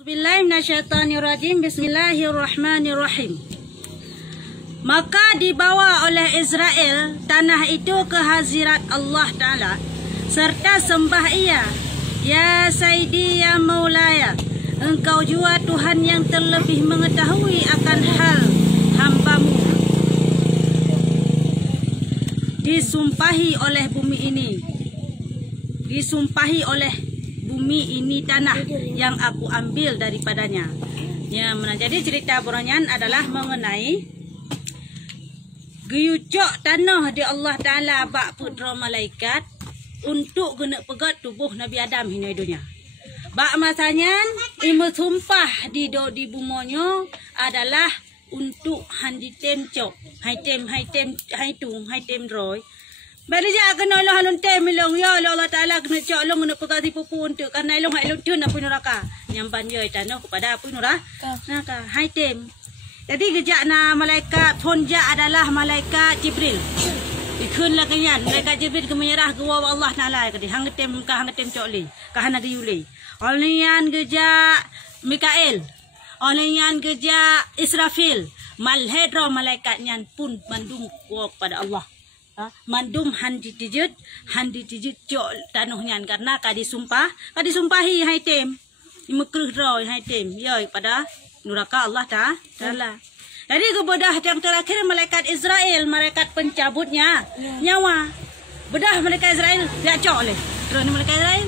Bismillahirrahmanirrahim. Maka dibawa oleh Israel tanah itu ke hadirat Allah Ta'ala serta sembah ia, ya Sayyidi ya Maulaya, engkau jua Tuhan yang terlebih mengetahui akan hal hambamu. Disumpahi oleh bumi ini, disumpahi oleh bumi ini tanah yang aku ambil daripadanya. Ya, jadi cerita Buranyan adalah mengenai geyucok tanah di Allah Ta'ala bak putra malaikat untuk guna pegat tubuh Nabi Adam hina dunia. Bak masanya ima sumpah di bumonyo adalah untuk handi temcok, hai tem roy. Bali ja kena Allah halun tem long ya Allah Taala kena cok long nak pegati pupu untuk karena long hai long tun apa neraka nyamban ye tanah kepada apa neraka hai tem. Jadi gejak na malaikat ponja adalah malaikat Jibril. Ikun lah kenyan malaikat Jibril ke menyerah ke wa Allah Taala ke hang tem cok li ka hana giyuli. Olian gejak Mikael. Olian gejak Israfil. Malhedro malaikat nyan pun mandung kepada Allah. Mandum handi tijut cok tanuhnya karena kadisumpahi hai tem imekruh roy hai tem yoi pada neraka Allah Ta'ala. Jadi kebedah yang terakhir malaikat Israel, malaikat pencabutnya nyawa. Bedah malaikat Israel dia cok leh. Terus ni malaikat Israel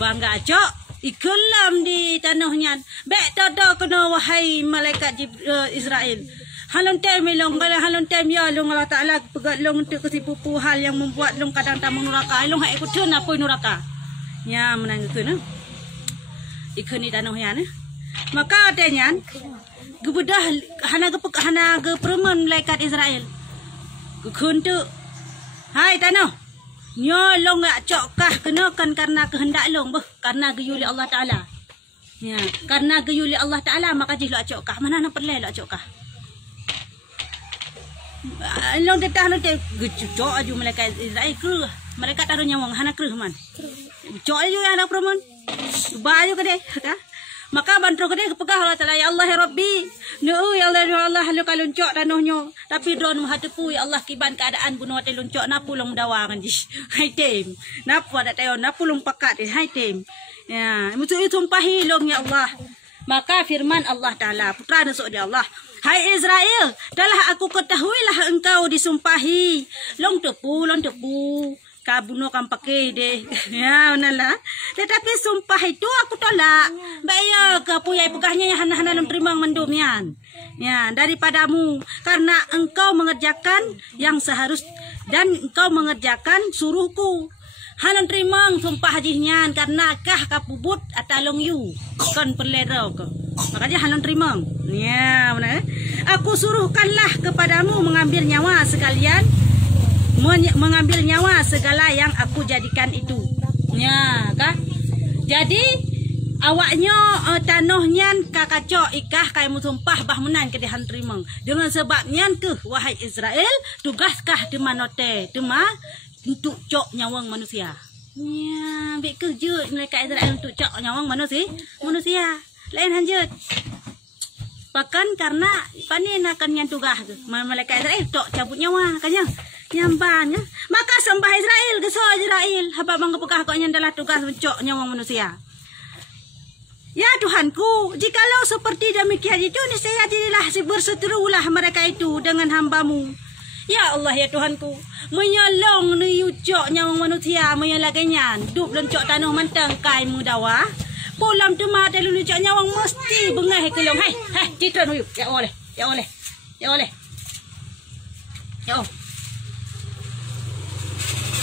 bangga cok ikulam di tanuhnya. Bek todo kena wahai malaikat Israel. Halon tem long kalau halon tem ya long Allah Taala pegat long untuk kesipupu hal yang membuat long kadang tak menuraka long hai ikut tun apa nuraka nya menang ikun ikun ni tanah ya maka adanya gebedah hana ke permen malaikat Israel ikun tu hai tanah nyo long gak cokkah kenakan karena kehendak long karena geyuli Allah Taala ya karena geyuli Allah Taala maka jih lo cokkah mana nak perle lo cokkah long tetah lo te cok aju malaikat Israel kruh malaikat taruh nyawang hana kruh man cok aju hana proman ba aju kade maka bantro kade kepegah Allah Taala ya Allah ya Rabbi nu ya Allah lu kalun cok tanuhnyo tapi drone menghadapu ya Allah kiban keadaan bunuh te lun cok napu long dawa kan jis hai tem napu ada tayo napu long pakat hai tem ya mutu tumpahi long ya Allah. Maka firman Allah Ta'ala putra nasuk dia Allah, hai Israel, dalah aku ketahuilah engkau disumpahi long tepu kabuno kan pakai deh ya benalah tetapi sumpah itu aku tolak bayar ke puyai pegahnya yang hana long terima mendumnya ya daripadamu karena engkau mengerjakan yang seharus dan engkau mengerjakan suruhku. Halon terimang sumpah hajihnya karena kah kapubut atalong yu kan perlero ke makanya halon terimang ya benar aku suruhkanlah kepadamu mengambil nyawa sekalian mengambil nyawa segala yang aku jadikan itu ya kah jadi awaknya tanuhnya kakacok ikah kai musumpah bah menan ke dihan terimang dengan sebabnya ke wahai Israel tugaskah di manote dema untuk cok nyawang manusia. Ya, bik kerja mereka Israel untuk cok nyawang manusia. Lain hanjut. Bahkan karena panen akan yang tugas mereka Israel cok cabut nyawa kanya nyambannya. Maka sembah Israel geso Israel haba bang kepekah kok yang adalah tugas cok nyawang manusia. Ya Tuhanku, jikalau seperti demikian itu niscaya jadilah berseterulah mereka itu dengan hambamu. Ya Allah ya Tuhanku, menyolong ni ucok nyawang manusia menyalaganya duk lencok tanah mantang kai mudawa pulam tema telu ucok nyawang mesti bengah kelong hai citra nuyu ya oleh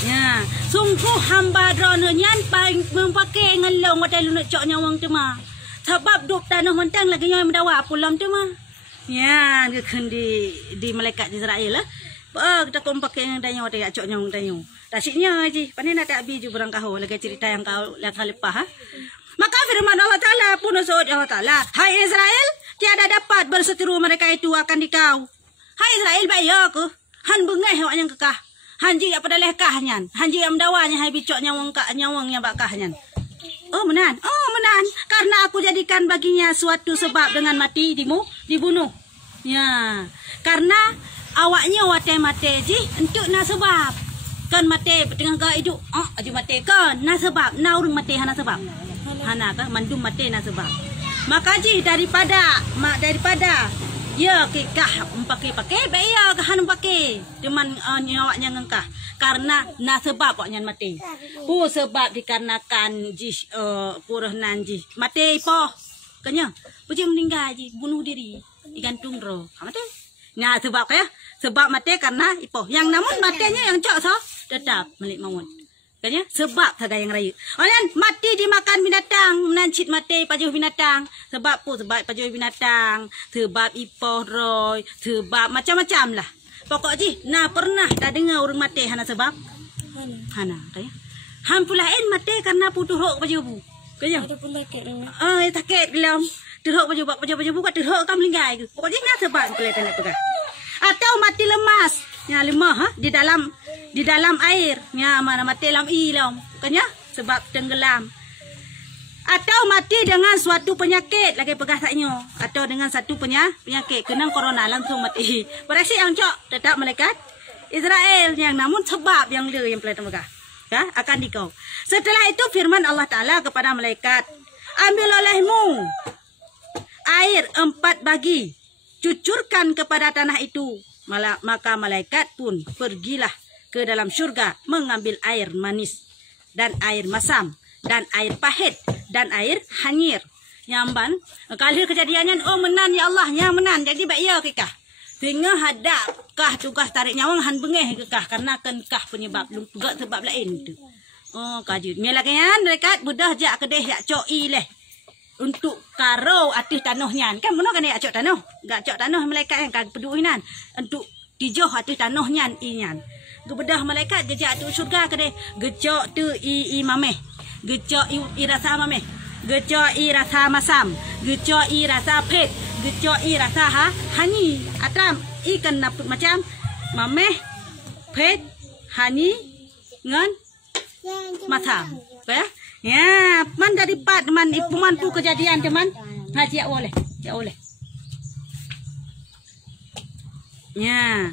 ya sungguh hamba drone nyan paling memakai ngelong telu ucok nyawang tema sebab duk tanah mantang lagi nyawang mudawa pulam tema ya geun di malaikat Israel lah. Kita kau pakai yang danyo dia cok nyong danyo. Tasiknya aji, panen nak abi ju berang kau lagi cerita yang kau lihat halepah. Maka firman Allah Taala pun usut Allah Taala, hai Israel, tiada dapat berseteru mereka itu akan dikau. Hai Israel bayo ke, han bengeh awak yang kekah. Han ji pada lehkahnya, han ji am dawanya hai bicok nyawang nyawang yang bakahnya. Oh menan. Karena aku jadikan baginya suatu sebab dengan mati dibunuh. Ya. Karena awaknya mati ji untuk na sebab. Kan mati dengan ke hidup. Aju mati kan na sebab. Na urang mati hana sebab. Hana kan mandum mati na sebab. Maka ji daripada ya kekah pakai baik ya kan pakai teman nyawaknya ngengkah karena na sebab waknya mati. Sebab dikarenakan ji purahnan ji mati po kanya puji meninggal ji bunuh diri digantung roh mati. Nah sebab kaya sebab mati karena ipo yang namun matinya yang cok so tetap melik mawon. Kanya sebab saga yang raya. Orang mati dimakan binatang, menancit mati pajuh binatang. Sebab apa? Sebab pajuh binatang, sebab ipoh roy, sebab macam-macam lah. Pokok ji, pernah tak dengar orang mati hana sebab? Hana, kaya. Han pula mati karena putus rok pajuh bu. Kaya. Ada pun sakit ni. Sakit dalam. Teruk pajuh bu kat teruk kan melinggai ke. Pokok ji sebab kelihatan nak pegang. Atau mati lemas. Ya lemah di dalam air. Ya mana mati dalam ilam. Kan ya? Sebab tenggelam. Atau mati dengan suatu penyakit lagi pegasaknya. Atau dengan satu penyakit kena corona langsung mati. Berarti yang cok tetap malaikat Israel yang namun sebab yang le yang pelajari megah. Ya, akan dikau. Setelah itu firman Allah Taala kepada malaikat, ambil olehmu air 4 bagi, cucurkan kepada tanah itu. Maka malaikat pun pergilah ke dalam syurga mengambil air manis dan air masam dan air pahit dan air hanyir. Nyamban kali kejadiannya menan ya Allah nya menan jadi baik ya kekah. Tengah hadap kah tugas tarik nyawang han bengeh kekah karena kah penyebab juga sebab lain tu. Kajut melakian malaikat budah jak kedeh jak coi leh. Untuk karo atih tanahnya kan benar kan ya acok tanah gak acok tanah malaikat yang kan peduinan untuk dijoh atih tanahnya inyan gebedah malaikat gejak tu syurga kade gejok tu i mameh gejok i rasa mameh gejok i rasa masam gejok i rasa pet gejok i rasa hani atam ikan naput macam mameh pet hani ngan masam ya. Ya, man dari pat man ipuman tu kejadian teman. Haji ya boleh. Ya.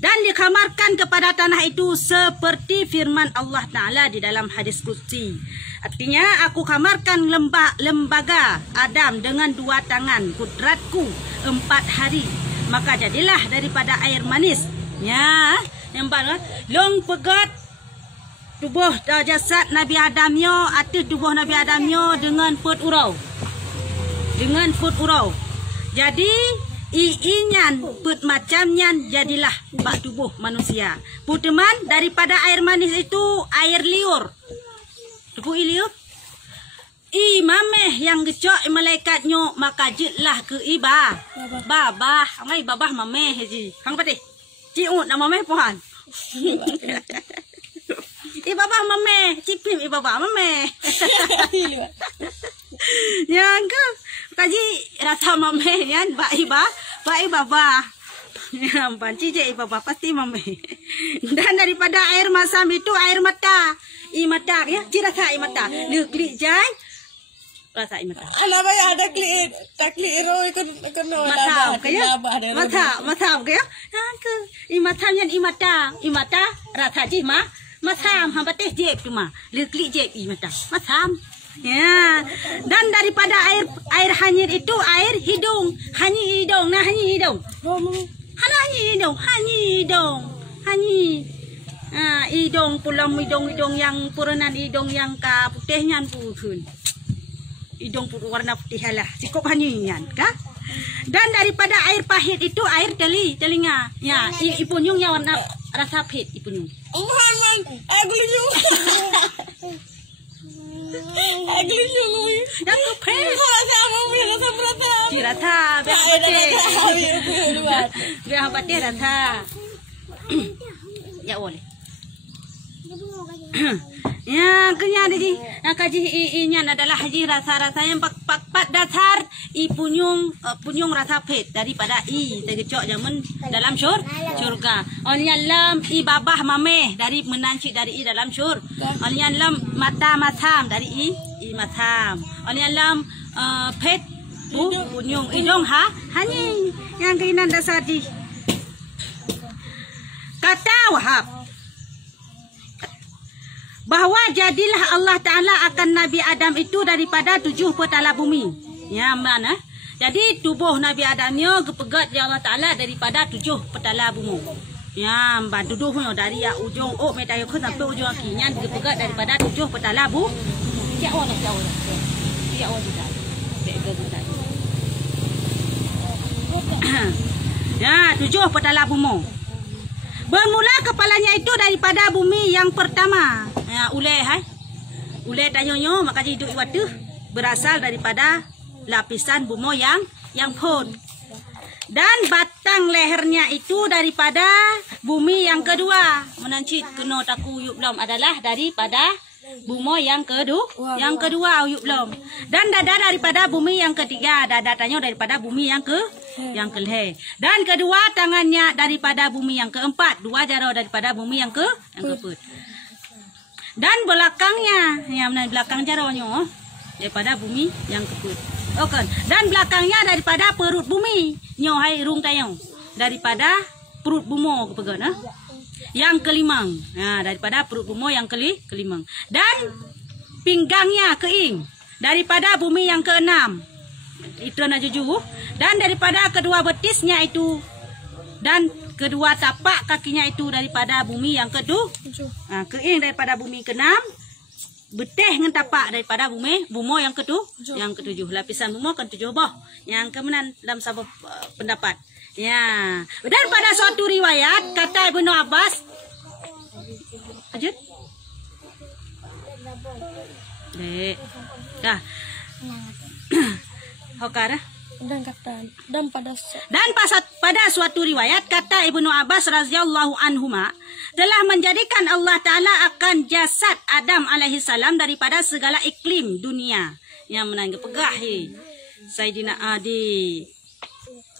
Dan dikamarkan kepada tanah itu seperti firman Allah Taala di dalam hadis qudsi. Artinya aku kamarkan lembaga Adam dengan 2 tangan kudratku 4 hari. Maka jadilah daripada air manis. Ya, yang baru long pegat tubuh jasad Nabi Adamnya atau tubuh Nabi Adamnya dengan put urau. Jadi iinyan put macamnya jadilah bak tubuh manusia. Put teman daripada air manis itu air liur. Tubuh liur. I mameh yang gecok malaikatnya maka jetlah ke iba. Babah, amai babah mameh ji. Kang patih. Ciut nama mameh pohan. Ibabah mame, cipim ibabah mame. Yang ke kaji rasa mame yan ba ibabah. Yang banci je ibabah pasti mame. Dan daripada air masam itu air mata. Mata ya, rasa mata. Leklik jai rasa mata. Ala ba ada klik, taklik ro ikon mata kaya. Mata kaya. Yang ke mata rasa ji mah. Masam hamba teh jeb cuma leklik jeb mata masam ya. Dan daripada air hanyir itu air hidung hidung hidung pulang hidung yang puranan hidung yang ka putihnya putun hidung warna putih lah cukup hanyian kah. Dan daripada air pahit itu air telinga ya ipunyungnya warna rasa pahit ipunyung. Yang pahit rasa biar batik rasa ya boleh. Ya, kenya di kaji inya adalah haji rasa yang pak dasar punyung rasa pet daripada tegecok zaman dalam syurga. Onyan lam babah mameh dari menancik dari dalam syurga. Onyan lam mata masam dari imatham. Oli alam pet bunyung idong hanying yang kainan dasadi. Kata Wahab bahwa jadilah Allah Ta'ala akan Nabi Adam itu daripada 7 petala bumi. Ya mana? Jadi tubuh Nabi Adamnya kepegat ya Allah Ta'ala daripada 7 petala bumi. Ya mbak duduhnya dari ya ujung metayo ke sampai ujung kakinya kepegat daripada 7 petala bumi. Ya Allah Ya Allah juga. Ya 7 petala bumi. Bermula kepalanya itu daripada bumi yang pertama. Ya, Uleh tanyonyo maka hidup iwatu berasal daripada lapisan bumi yang pun. Dan batang lehernya itu daripada bumi yang kedua. Menancit kena taku yuk belum adalah daripada bumi yang kedua. Yang kedua yuk belum. Dan dada daripada bumi yang ketiga. Dada tanyo daripada bumi yang kelih. Dan kedua tangannya daripada bumi yang keempat. 2 jari daripada bumi yang keempat. Dan belakangnya, yang belakang jaronyo daripada bumi yang keempat. Oke. Dan belakangnya daripada perut bumi. Nyo hai rung tayong daripada perut bumi kepegan. Yang kelimang. Nah, daripada perut bumi yang kelimang. Dan pinggangnya keing daripada bumi yang keenam. Itu na juju. Dan daripada kedua betisnya itu dan kedua tapak kakinya itu daripada bumi yang ketujuh. Nah, keing daripada bumi keenam, betih dengan tapak daripada bumi yang ketujuh. Lapisan bumi kan 7 boh. Yang kemenan dalam sabab pendapat. Ya. Dan pada suatu riwayat kata Ibnu Abbas, lanjut. Dek. Dah. Hokara. Dan pada suatu riwayat kata Ibnu Abbas radhiyallahu anhuma telah menjadikan Allah Ta'ala akan jasad Adam alaihi salam daripada segala iklim dunia yang menangga pegah Sayyidina Adi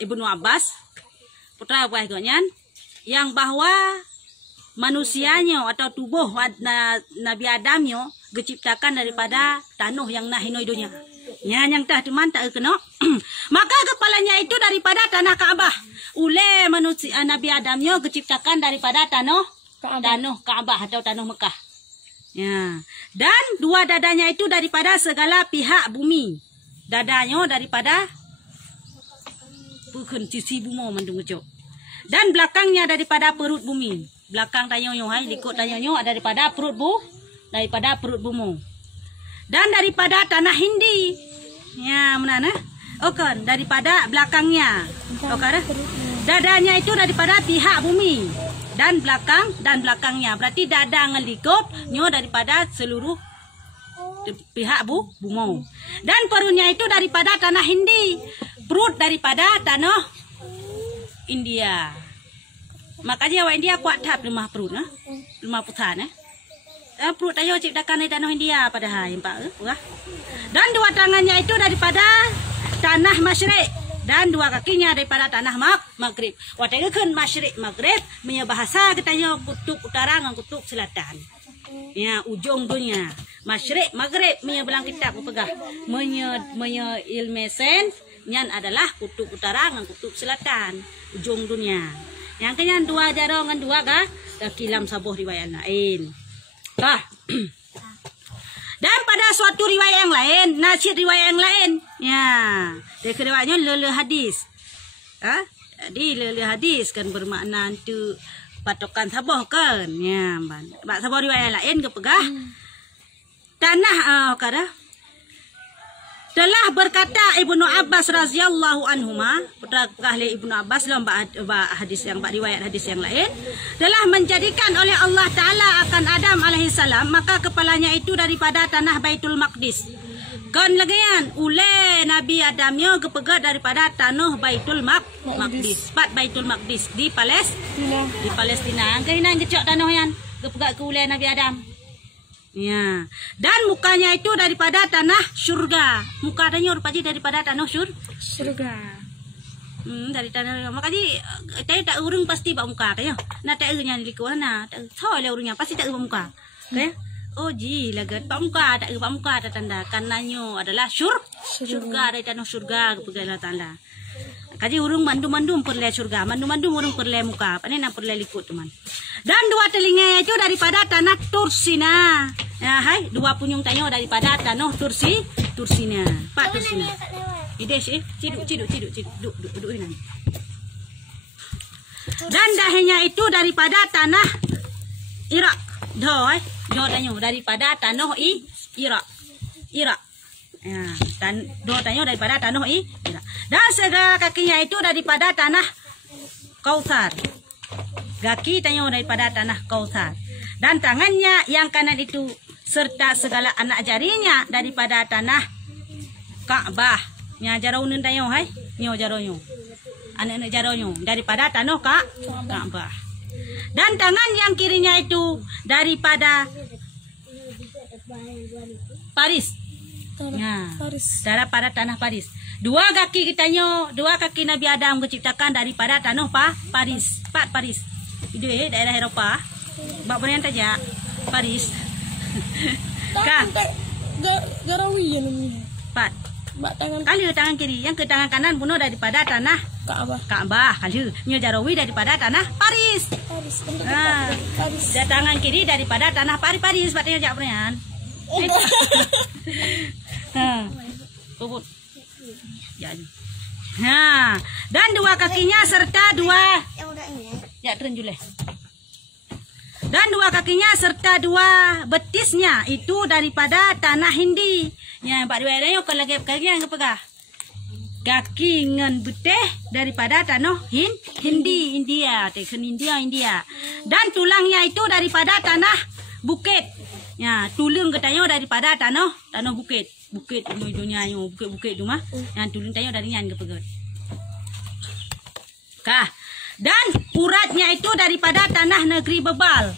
Ibnu Abbas putra wahgonyan yang bahwa manusianya atau tubuh Nabi Adamnya diciptakan daripada tanah yang nahinoi dunia. Ya, yang tah teman tak kena. Maka kepalanya itu daripada tanah Kaabah. Ule manusia Nabi Adamnya diciptakan daripada tanah Kaabah atau tanah Mekah. Ya. Dan 2 dadanya itu daripada segala pihak bumi. Dadanya daripada bukan sisi bumi mendungucuk. Dan belakangnya daripada perut bumi. Belakang tanyonyo likut tanyonyo daripada perut bumi. Dan daripada tanah Hindi. Ya, mana? Oke, daripada belakangnya. Oke, dadanya itu daripada pihak bumi dan belakangnya. Berarti dada ngelikut nyo daripada seluruh pihak bumi. Dan perutnya itu daripada tanah Hindi. Perut daripada tanah India. Makanya awak India kuat tak lemah perut, lemah putan, perut ayo ciptakan dari tanah India pada hari empat. Dan 2 tangannya itu daripada tanah Masyrik dan 2 kakinya daripada tanah Maghrib. Watakan Masyrik Maghrib punya bahasa katanya kutub utara dengan kutub selatan. Ya, ujung dunia. Masyrik Maghrib punya belang kitab pegang. Punya ilmu sains nyan adalah kutub utara dengan kutub selatan, ujung dunia. Yang kenyan 2 jari dengan 2 kilam sabuh riwayat lain. Dan pada suatu riwayat yang lain, nasir riwayat yang lain, ya, dia riwayatnya lele hadis. Jadi lele hadis kan bermakna itu patokan sabah kan, ya, bak sabah riwayat lain kepegah tanah telah berkata Ibnu Abbas radhiyallahu anhuma, putra ahli Ibnu Abbas dalam hadis yang riwayat hadis yang lain, telah menjadikan oleh Allah Ta'ala akan Adam alaihi salam, maka kepalanya itu daripada tanah Baitul Maqdis. Kan lagian ule Nabi Adamnya kepegat daripada tanah Baitul Maqdis, Pat Baitul Maqdis di Palestina. Kainan kecok tanah yang kepegat ke ule Nabi Adam. Ya, dan mukanya itu daripada tanah surga. Mukanya rupanya daripada tanah surga. Dari tanah makanya tak urung pasti bak muka kaya. Na tak urungnya likut na. Tak tahu le urungnya pasti tak muka. Kaya. Oh ji lagat pak muka ada tanda kanannya adalah surga dari tanah surga kepegalah tanda. Kaji urung mandum perle surga, mandum urung perle muka, panen nak perle likut teman. Dan dua telinga itu daripada tanah Tursina. Ya hai, dua punyung tanyo daripada tanah Tursina. Pak Tursina. Ide sih, ciduk duduk ini. Dan dahinya itu daripada tanah Irak. Doh, tanyo daripada tanah Irak. Ya, dan doh tanyo daripada tanah Irak. Dan segala kakinya itu daripada tanah Kautsar. Kaki tanyo daripada tanah Kautsar. Dan tangannya yang kanan itu serta segala anak jarinya daripada tanah Ka'bah. Nya jarauneun tanyo hai, nyo jaronyo. Anak-anak jaronyo daripada tanah Ka'bah. Dan tangan yang kirinya itu daripada Paris. Ya, daripada tanah Paris. Dua kaki Nabi Adam diciptakan daripada tanah Paris. Paris. Itu daerah Eropa. Bak berian saja Paris. Kah? Garawi namanya. Pat. Tangan kiri, yang ke tangan kanan bunuh daripada tanah Ka'bah. Kali nyo jarawi daripada tanah Paris. Paris. Tangan kiri daripada tanah Paris. Patnya jak berian. Bubut. Dan dua kakinya serta dua. Ya terenjuleh. Dan dua kakinya serta dua betisnya itu daripada tanah Hindi. Ya, Pak Dewa yo kalau kaki yang kepegah. Kaki ngan beteh daripada tanah India. Dan tulangnya itu daripada tanah Bukit. Ya, tulang ketanyo daripada tanah Bukit. Bukit dunia yo, bukit tu mah. Yang tulang tanyo dari nyan kepegah. Kah. Dan uratnya itu daripada tanah negeri Bebal.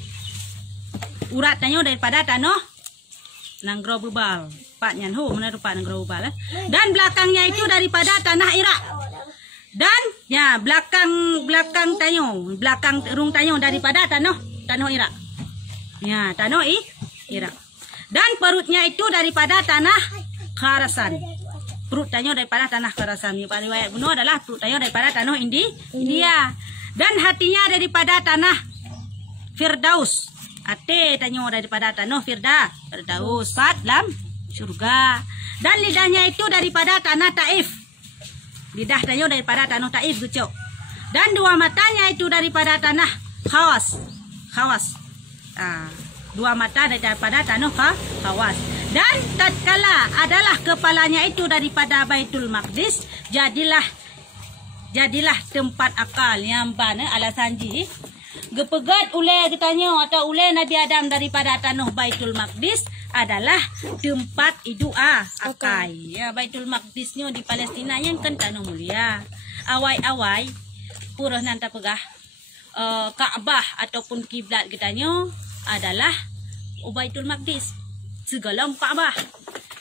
Urat tanyo daripada tanah Nanggro Bebal. Pak Nyanhu menaruh Nanggro Bebal. Dan belakangnya itu daripada tanah Irak. Dan ya belakang tanyo, belakang rung tanyo daripada tanah Irak. Ya, tanah Irak. Dan perutnya itu daripada tanah Khurasan. Perut tanyo daripada tanah Khurasan. Pak riwayat bunuh adalah perut tanyo daripada tanah India. Dan hatinya daripada tanah Firdaus. Ate tanyo daripada tanah Firdaus. Dalam surga. Dan lidahnya itu daripada tanah Taif. Lidah tanyo daripada tanah Taif gucok. Dan dua matanya itu daripada tanah Khawas. Dua mata daripada tanah Khawas. Dan tatkala adalah kepalanya itu daripada Baitul Maqdis, jadilah tempat akal yang bana alasan ji gepegat ulai ditanya atau ulai Nabi Adam daripada tanah Baitul Maqdis adalah tempat doa akal. Ya, Baitul Maqdisnya di Palestina yang kan tanah mulia. Awai purah nanta pegah Ka'bah ataupun kiblat kitanya adalah Baitul Maqdis. Segala Ka'bah.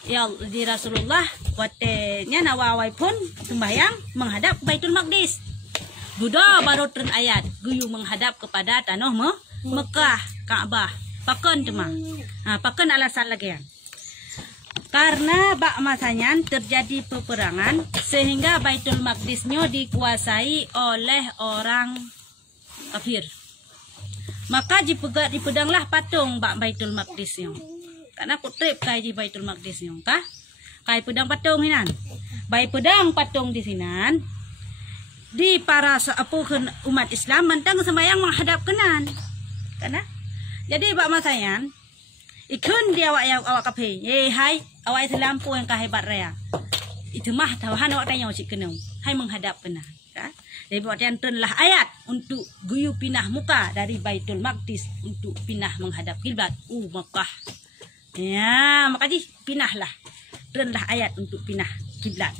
Ya di Rasulullah watenya nawawai pun sembahyang menghadap Baitul Maqdis. Buda baru turun ayat guyu menghadap kepada tanah Mekah Ka'bah. Pakan cuma. Pakan alasan lagi ya. Karena bak masanya terjadi peperangan sehingga Baitul Maqdisnya dikuasai oleh orang kafir. Maka dipedanglah patung bak Baitul Maqdisnya. Karena kutrip kai di Baitul Maqdisnya kah? Kai pedang patung hinan. Bai pedang patung di sinan. Di para umat Islam mentang sembahyang menghadap kanan. Karena jadi bak masayan ikun dia awak kape. Hai awak Islam pu yang kahebat raya. Itu mah tawahan awak tanya cik kenau. Hai menghadap kanan. Jadi buat yang lah ayat untuk guyu pinah muka dari Baitul Maqdis untuk pinah menghadap kiblat Mekah. Ya, makanya pinahlah. Rendah ayat untuk pinah kiblat.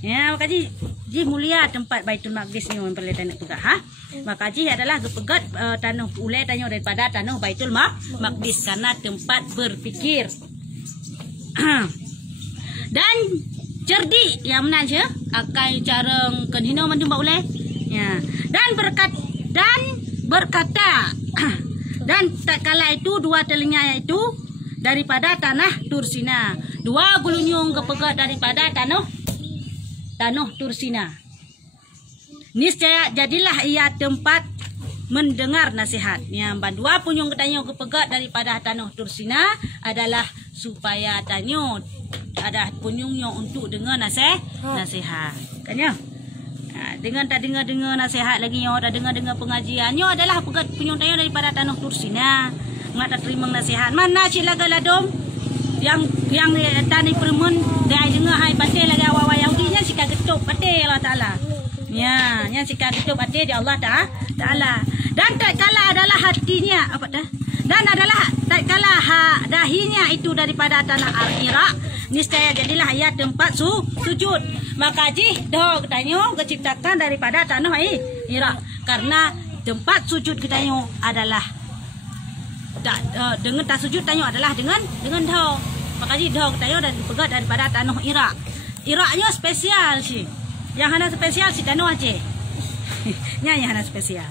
Ya, makanya ji mulia tempat Baitul Maqdis ni yang perlu tanah juga, ha? Makanya adalah gepegat tanah ulai tanya daripada tanah Baitul Maqdis karena tempat berfikir. Dan cerdik yang menaja akai careng kenhino mandum ulai. Ya. Dan berkata dan tak kala itu dua telinga itu daripada tanah Tursina. 2 gulunyung kepegat daripada tanah Tursina. Niscaya jadilah ia tempat mendengar nasihat. Yang 2 punyung ketanyo kepegat daripada tanah Tursina adalah supaya tanyo ada punyungnya untuk dengar nasihat. Kan ya? Dengan tak dengar nasihat lagi yang ada dengar pengajiannya adalah pegat punyung tanyo daripada tanah Tursina. Mak tak terima nasihat. Mana cik laga ladom yang tani permen dia dengar hai pate lagi awal yang dinya sika getuk pate Allah Taala. Ya, nya sika getuk pate di Allah Taala. Dan tak kala adalah hatinya apa dah? Dan adalah tak kala dahinya itu daripada tanah Iraq, niscaya jadilah ia tempat sujud. Maka dah ketanyo keciptakan daripada tanah Iraq karena tempat sujud ketanyo adalah dengan tak sujud tanyo adalah dengan dah. Maka dah ketanyo dan dipegat daripada tanah Iraq. Iraknya spesial sih. Yang hana spesial si tanah Aceh. Nya yang hana spesial.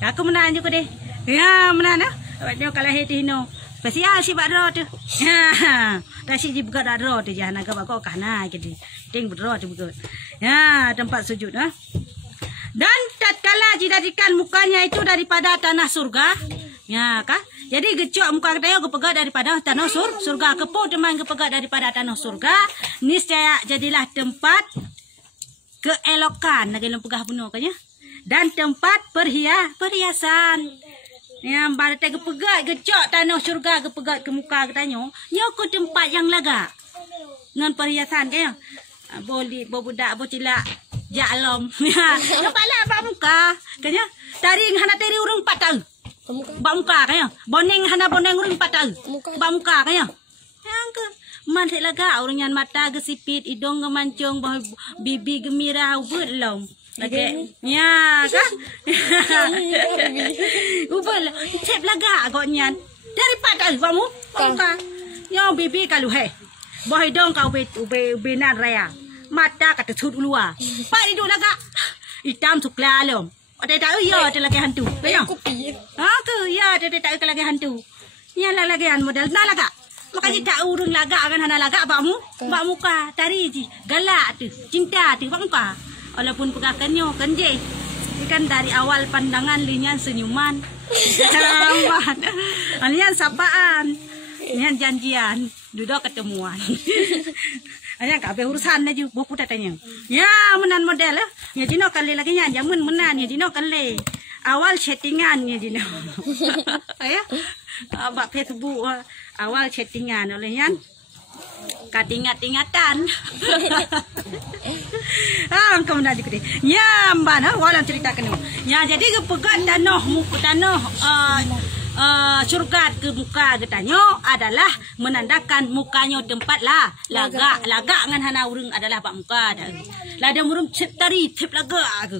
Aku menang juga deh. Ya menang dah. Awaknya kalau hati no spesial si badro tu. Ha. Dah si dibuka badro tu jangan agak bakok kana gitu. Ting badro tu buka. Ya tempat sujud ha. Dan tatkala dijadikan mukanya itu daripada tanah surga. Ya kah? Jadi gecok muka kita kepegat daripada tanah surga. Kepo teman kepegat daripada tanah surga. Niscaya jadilah tempat keelokan lagi lempegah penuh kan ya. Dan tempat perhiasan. Yang pada kepegat gecok tanah surga kepegat ke muka katanya. Ya ke tempat yang laga. Dengan perhiasan kan ya. Boleh budak bocilak jalom. Kepala apa muka kan ya. Taring hana teri urung 4 tahun. Bak muka kan ya. Boneng hana boneng urung 4 tahun. Bak muka kan ya. Yang ke man sik laga orang yang mata gesipit hidung gemancung bibi gembira belum. Lagi ya kah? Ubal cep laga agaknya daripada kamu muka. Yo bibi kalau he. Boh hidung kau ube nan raya. Mata kata sud luar. Pak hidup laga. Hitam sukla lom. Ada tahu ya ada lagi hantu. Bayang. Ha tu ya ada tahu lagi hantu. Ya lagi model na laga. Makanya tak urung laga kan hana laga bakmu. Bak muka tari ji galak tu. Cinta tu bak muka. Walaupun pegakannya kenje. Ikan dari awal pandangan linyan senyuman. Linyan sapaan. Linyan janjian. Duduk ketemuan. Hanya kabeh urusan aja buku datanya. Ya menan model lah. Ya dino kali lagi nya jamun menan ya dino kali. Awal chattingan ya dino. Ya. Abak Facebook awal chattingan oleh yan. Katingat-tingatan. Engkau nak juga deh. Ya, mbak nah, walau ceritakan. Ya, jadi kepegat tanah surga ke muka getanyo adalah menandakan mukanya tempat laga ngan hana urung adalah bak muka dah. Lada urung tari tip laga ke.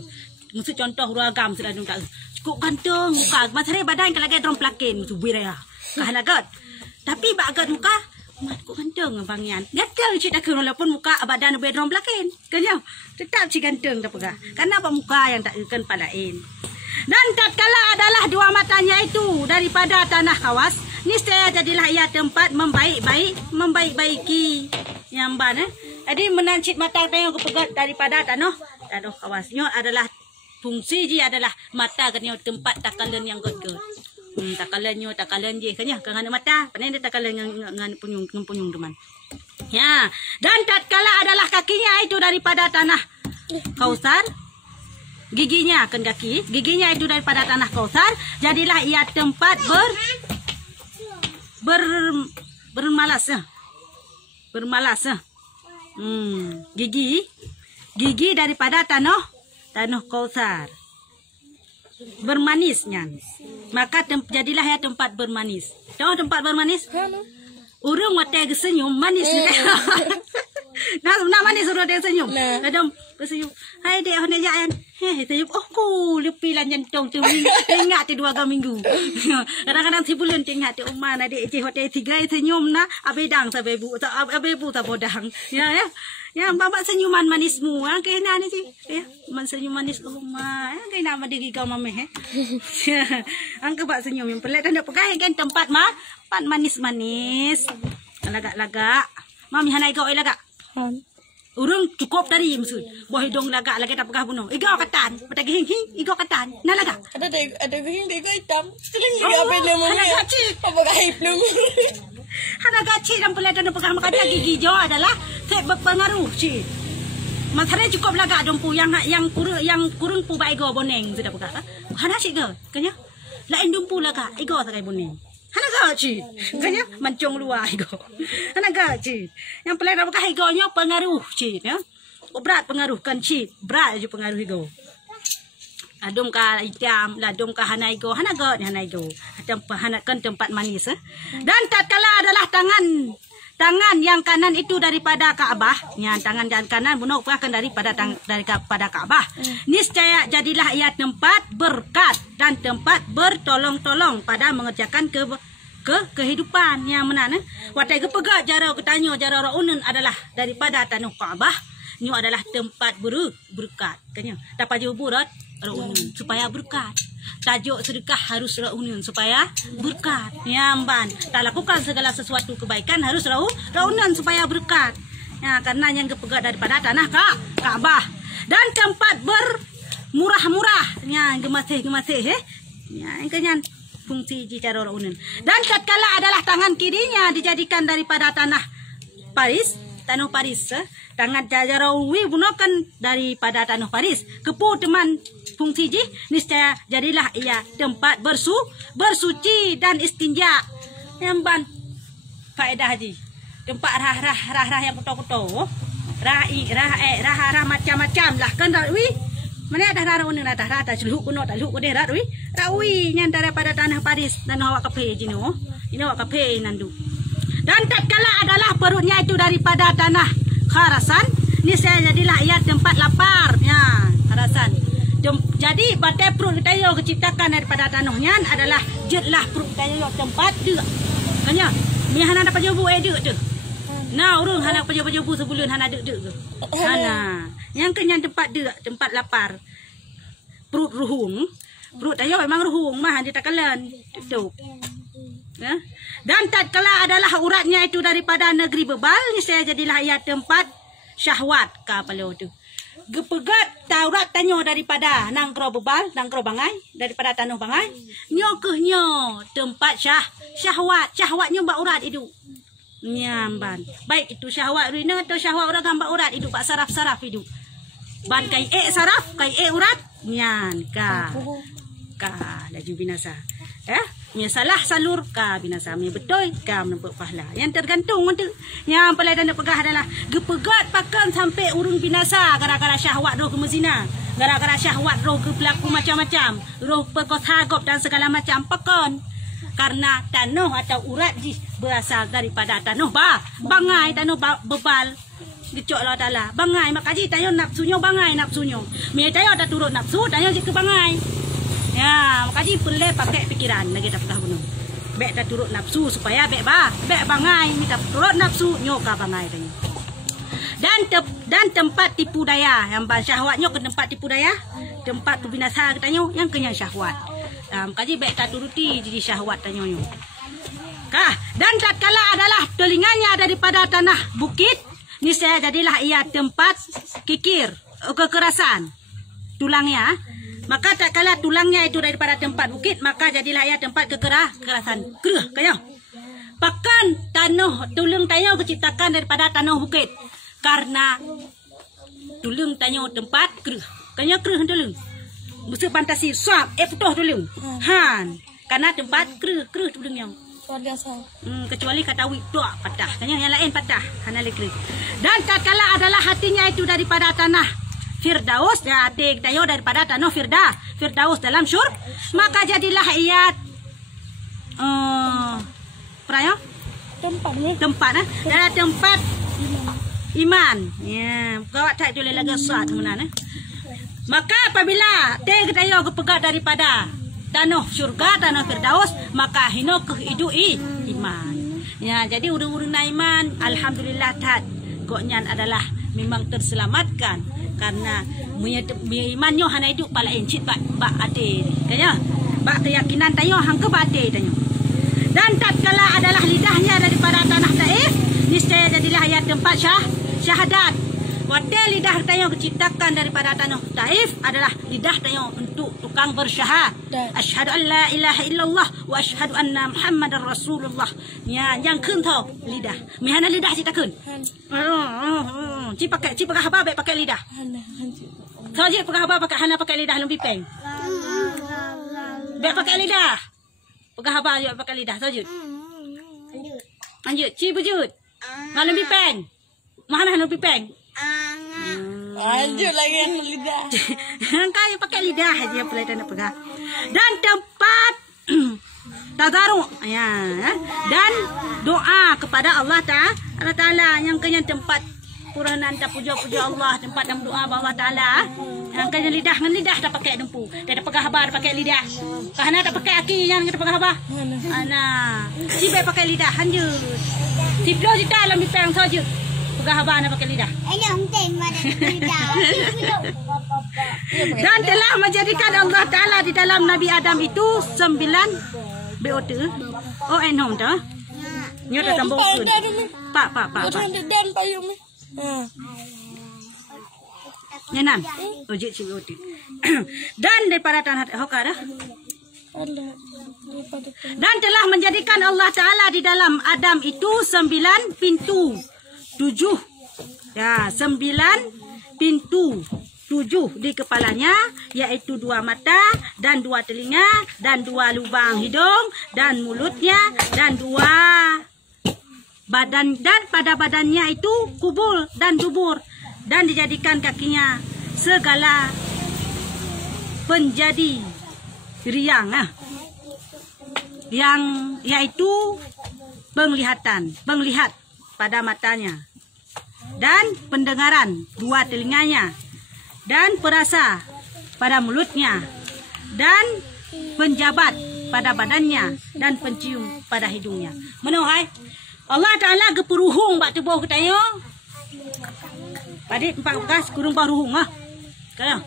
Maksud contoh ragam sudah dong tak. Cukup ganteng muka. Masare badan kalau lagi drom plakin musuh biraya. Kahana gat. Tapi bak gat muka mat kok ganteng abangyan. Ganteng cik tak walaupun muka badan bedroom plakin. Kan ya? Tetap cik ganteng dah pegah. Karena apa muka yang tak ikan palain. Dan tatkala adalah 2 matanya itu daripada tanah kawas, niscaya jadilah ia tempat membaik-baiki yang ban. Jadi menancit mata tayang kepegat daripada tanah kawasnya adalah fungsi ji adalah mata katanya tempat takalan yang good. Takalan je kan ya kan mata panen dia takalan ngan punyung teman. Ya, dan tatkala adalah kakinya itu daripada tanah Kausar, giginya itu daripada tanah Kausar, jadilah ia tempat bermalas ya. Gigi daripada tanah Kausar. Bermanisnya. Maka jadilah ya tempat bermanis. Tahu tempat bermanis? Urung mata senyum manis. Nah manis urung dia senyum. Kadang senyum. Hai dek hone jaan. Senyum. Oh ku lepilan jantung tu tengah tu 2 minggu. Kadang-kadang sebulan tengah tu mana dek je hotel 3 senyum na abedang sampai bu tak bodang. Ya. Ya, bapak senyuman manismu, kena ni sih, ya, senyum manis rumah, kena nama diri kau mama, Angka bak senyum yang pelik, dan nak pegang kan tempat tempat manis-manis. Lagak-lagak. Mami hanai kau lagak. Han. Urung cukup dari maksud. Boh hidung lagak lagi tak pegah bunuh. Igo katan. Patagi hing igo katan. Nah lagak. Ada gini dia hitam. Sering juga apa namanya? Hana gaci. Apa kahip lu? Hana gaci dan pelai dan pegah makanya gigi jo adalah berpengaruh ci. Matahari cukup lagak dompu yang kurung pu bai go boneng sudah pegah. Hana ci go. Kanya. Lain dompu lagak igo sakai boneng. Hana gaci. Kanya mancung luar igo. Hana gaci. Yang pelai dan pegah igonya pengaruh ci ya. Berat pengaruhkan ci. Berat je pengaruh igo. Adum ka itam, ladum ka hanai go, hanago ni hanai go. Hanakan tempat manis. Dan tatkala adalah tangan yang kanan itu daripada Ka'bah, yang tangan yang kanan merupakan daripada Ka'bah. Niscaya jadilah ia tempat berkat dan tempat bertolong-tolong pada mengerjakan kehidupan yang mana ne. Watai kepegak jara ketanyo jara raunan adalah daripada tanah Ka'bah. Ini adalah tempat berkat. Kanya dapat burat raunan supaya berkat. Tajuk sedekah harus raunan supaya berkat. Nyamban. Tak lakukan segala sesuatu kebaikan harus raunan supaya berkat. Ya, karena yang kepegat daripada tanah Ka'bah dan tempat bermurah-murah. Ya, gemasih. Ya, kenyan fungsi cara raunan. Dan tatkala adalah tangan kirinya dijadikan daripada tanah Paris. Tangan jarawi gunakan daripada tanah Paris. Kepu teman fungsi ji niscaya jadilah ia tempat bersuci dan istinja. Yang faedah haji. Tempat rah yang kuto-kuto. Rah macam-macam lah kan rawi. Mana ada rah unen ada rah tak celuk kuno tak celuk kode rawi. Rawi yang daripada tanah Paris dan awak kafe jino. Ini awak kafe nandu. Dan tatkala adalah perutnya itu daripada tanah Kharasan, ini saya jadilah ia tempat lapar. Ya, Kharasan. Jadi batai perut kita yang diciptakan daripada tanahnya adalah jetlah perut kita yang tempat dia. Kanya, ni hana dapat jabu dek tu. Nah, urung hana dapat jabu sebulan hana dek tu. Hana. Yang kenyan tempat dia, tempat lapar. Perut ruhung. Perut ayo memang ruhung mah dia takalan. Tutup. Ya. Dan tatkala adalah uratnya itu daripada negeri bebal, saya jadilah ia tempat syahwat ka palau tu. Gepegat taurat tanyo daripada nangkro bebal, nangkro bangai daripada tanah bangai. Nyo kehnyo tempat syahwat. Syahwatnya mbak urat itu. Nyamban. Baik itu syahwat rina atau syahwat orang hamba urat itu pak saraf-saraf itu. Ban kai saraf, kai urat. Nyan ka laju binasa. Salah salur ka binasa, betul ka mendapat pahala. Yang tergantung untuk yang paling dan pegah adalah gepegat pakan sampai urung binasa gara-gara syahwat roh ke mezina, gara-gara syahwat roh ke pelaku macam-macam, roh perkosagop dan segala macam pakan. Karena tanah atau urat berasal daripada tanah bangai, tanah bebal. Gecok Allah Ta'ala. Bangai makaji tayo nafsunya bangai nafsunya. Me tayo ada turut nafsu, tayo ke bangai. Ya, makanya perlu pakai pikiran lagi tak pernah bunuh. Bek tak turut nafsu supaya bek bangai minta turut nafsu nyoka bangai tanya. Dan tempat tipu daya yang syahwatnya ke tempat tipu daya, tempat tu binasa katanya yang kenya syahwat. Makanya bek tak turuti jadi syahwat tanya nyo. Dan tatkala adalah telinganya daripada tanah bukit, ni saya jadilah ia tempat kikir, kekerasan tulangnya. Maka tak kala tulangnya itu daripada tempat bukit, maka jadilah ia tempat kekerasan. Kerah kaya. Pakan tulang tayo diciptakan daripada tanah bukit. Karena tulang tayo tempat kerah. Kaya kerah tulang. Mesti fantasi suap putuh tulang. Han. Karena tempat kerah tulangnya. Luar biasa. Kecuali kata wik tua patah. Kanya yang lain patah. Hana lekri. Dan tak kala adalah hatinya itu daripada tanah Firdaus, ya hati tayo daripada tanah Firdaus dalam maka jadilah ia tempat iman. Ya, kawat tak boleh lagi suat mana. Maka apabila tayo kepegat daripada tanah syurga, tanah Firdaus, maka hino kehidui iman. Ya, jadi urung-urung iman, alhamdulillah tat. Koknya adalah memang terselamatkan. Karena imannya hana hidup pala encit bak ade kaya bak keyakinan tayo hang ke bate tayo. Dan Dan tatkala adalah lidahnya daripada tanah Taif, niscaya jadilah ia tempat syahadat. Wadah lidah tayo diciptakan daripada tanah Taif adalah lidah tayo untuk tukang bersyahadat. Asyhadu an la ilaha illallah wa asyhadu anna Muhammadar Rasulullah. Ya, yang keun tau lidah. Mihana lidah cita keun. Ci pakai haba baik pakai lidah. So je pakai haba pakai hana pakai lidah lebih peng. Baik pakai lidah. Pakai haba je pakai lidah so je. Lanjut, ci bujut. Ngan lebih peng. Mana lebih peng? Lanjut lagi yang lidah. Kaya pakai lidah aja pelai nak pegang. Dan tempat tadaruk ya. Dan doa kepada Allah Taala yang kena tempat puranan tak puja-puja Allah, tempat dan doa Allah Taala. Yang kena lidah dengan lidah tak pakai dempu. Dia tak pakai habar pakai lidah. Karena tak pakai aki yang kita pakai habar. Ana. Si baik pakai lidah lanjut. Si blo di dalam dipeng saja. Pakai habar nak pakai lidah. Dan telah menjadikan Allah Ta'ala di dalam Nabi Adam itu 9 BOT. Oh, enom dah. Nyo tak tambah pun. Pak. Dan payung ni. Nyanan. Ojek si BOT. Dan daripada tanah Hokar dah. Dan telah menjadikan Allah Ta'ala di dalam Adam itu 9 pintu. 7 ya 9 pintu 7 di kepalanya, yaitu 2 mata dan 2 telinga dan 2 lubang hidung dan mulutnya dan 2 badan, dan pada badannya itu kubul dan dubur, dan dijadikan kakinya segala penjadi riang yang yaitu penglihat pada matanya, dan pendengaran 2 telinganya, dan perasa pada mulutnya, dan penjabat pada badannya, dan pencium pada hidungnya. Menohai Allah Ta'ala gepuruhung bak tubuh kita yo. Padik 4 bekas kurung paruhung kaya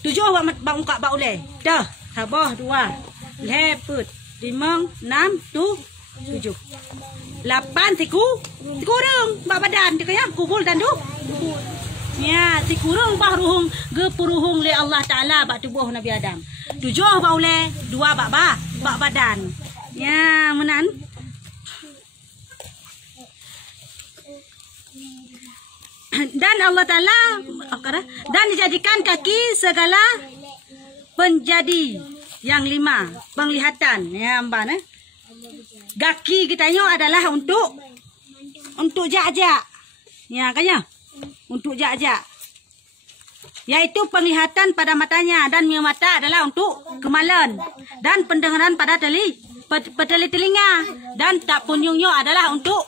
7 bak muka bak ulai. Dah, sabah 2. Leput 5 6 7 8 kurung bak badan dia kaya kubul dan dubur. Ya, si kurung paruhung gepuruhung le Allah Ta'ala bak tubuh Nabi Adam. 7 bak ulai, 2 bak badan. Ya, menan. Dan Allah Ta'ala dan dijadikan kaki segala penjadi yang 5 penglihatan ya mbak kaki kita nyo adalah untuk jak-jak ya kanya untuk jak-jak, yaitu penglihatan pada matanya, dan mata adalah untuk kemalan, dan pendengaran pada telinga, dan tak punyungnya adalah untuk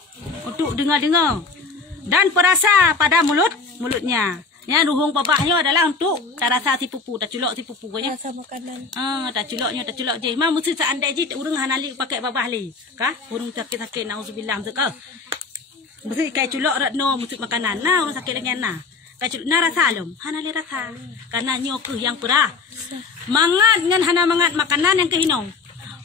dengar-dengar, dan perasa pada mulutnya. Ya, ruhung babahnya adalah untuk tak rasa si pupu, tak culok si pupu nya. Rasa makanan. Tak culok je. Ma mesti seandai je urang hanali pakai babah li. Kah? Urang sakit-sakit nauzubillah zakal. Mesti kai culok ratno mesti makanan. Nah, urang sakit dengan nah. Kai culok na rasa lom. Hanali rasa. Karena nyo ke yang perah. Mangat ngan hana mangat makanan yang kehinong.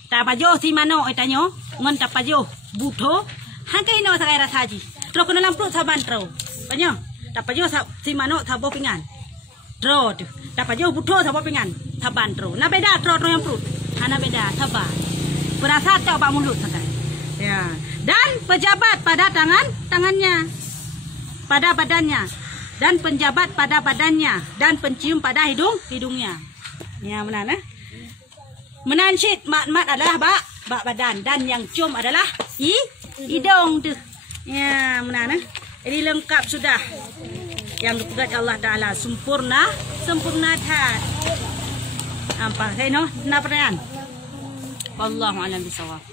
Ta pajo si mano itanyo, ngan ta pajo buto. Han kehinong sakai rasa ji. Terus kena lamprut saban tro. Panyo. Dapat jo si mano sabo pingan. Tro tu. Dapat jo buto sabo pingan. Saban tro. Na beda tro yang perut. Ana beda saban. Perasa tak bak mulut sakai. Ya. Dan pejabat pada tangannya. Pada badannya. Dan penjabat pada badannya, dan pencium pada hidungnya. Ya, menan menansyid mat adalah bak badan, dan yang cium adalah hidung tu. Ya, menan Jadi lengkap sudah yang dipegat Allah Ta'ala. Sempurna tat. Nampak saya no? Nak pertanyaan? Wallahu a'lam bishawab.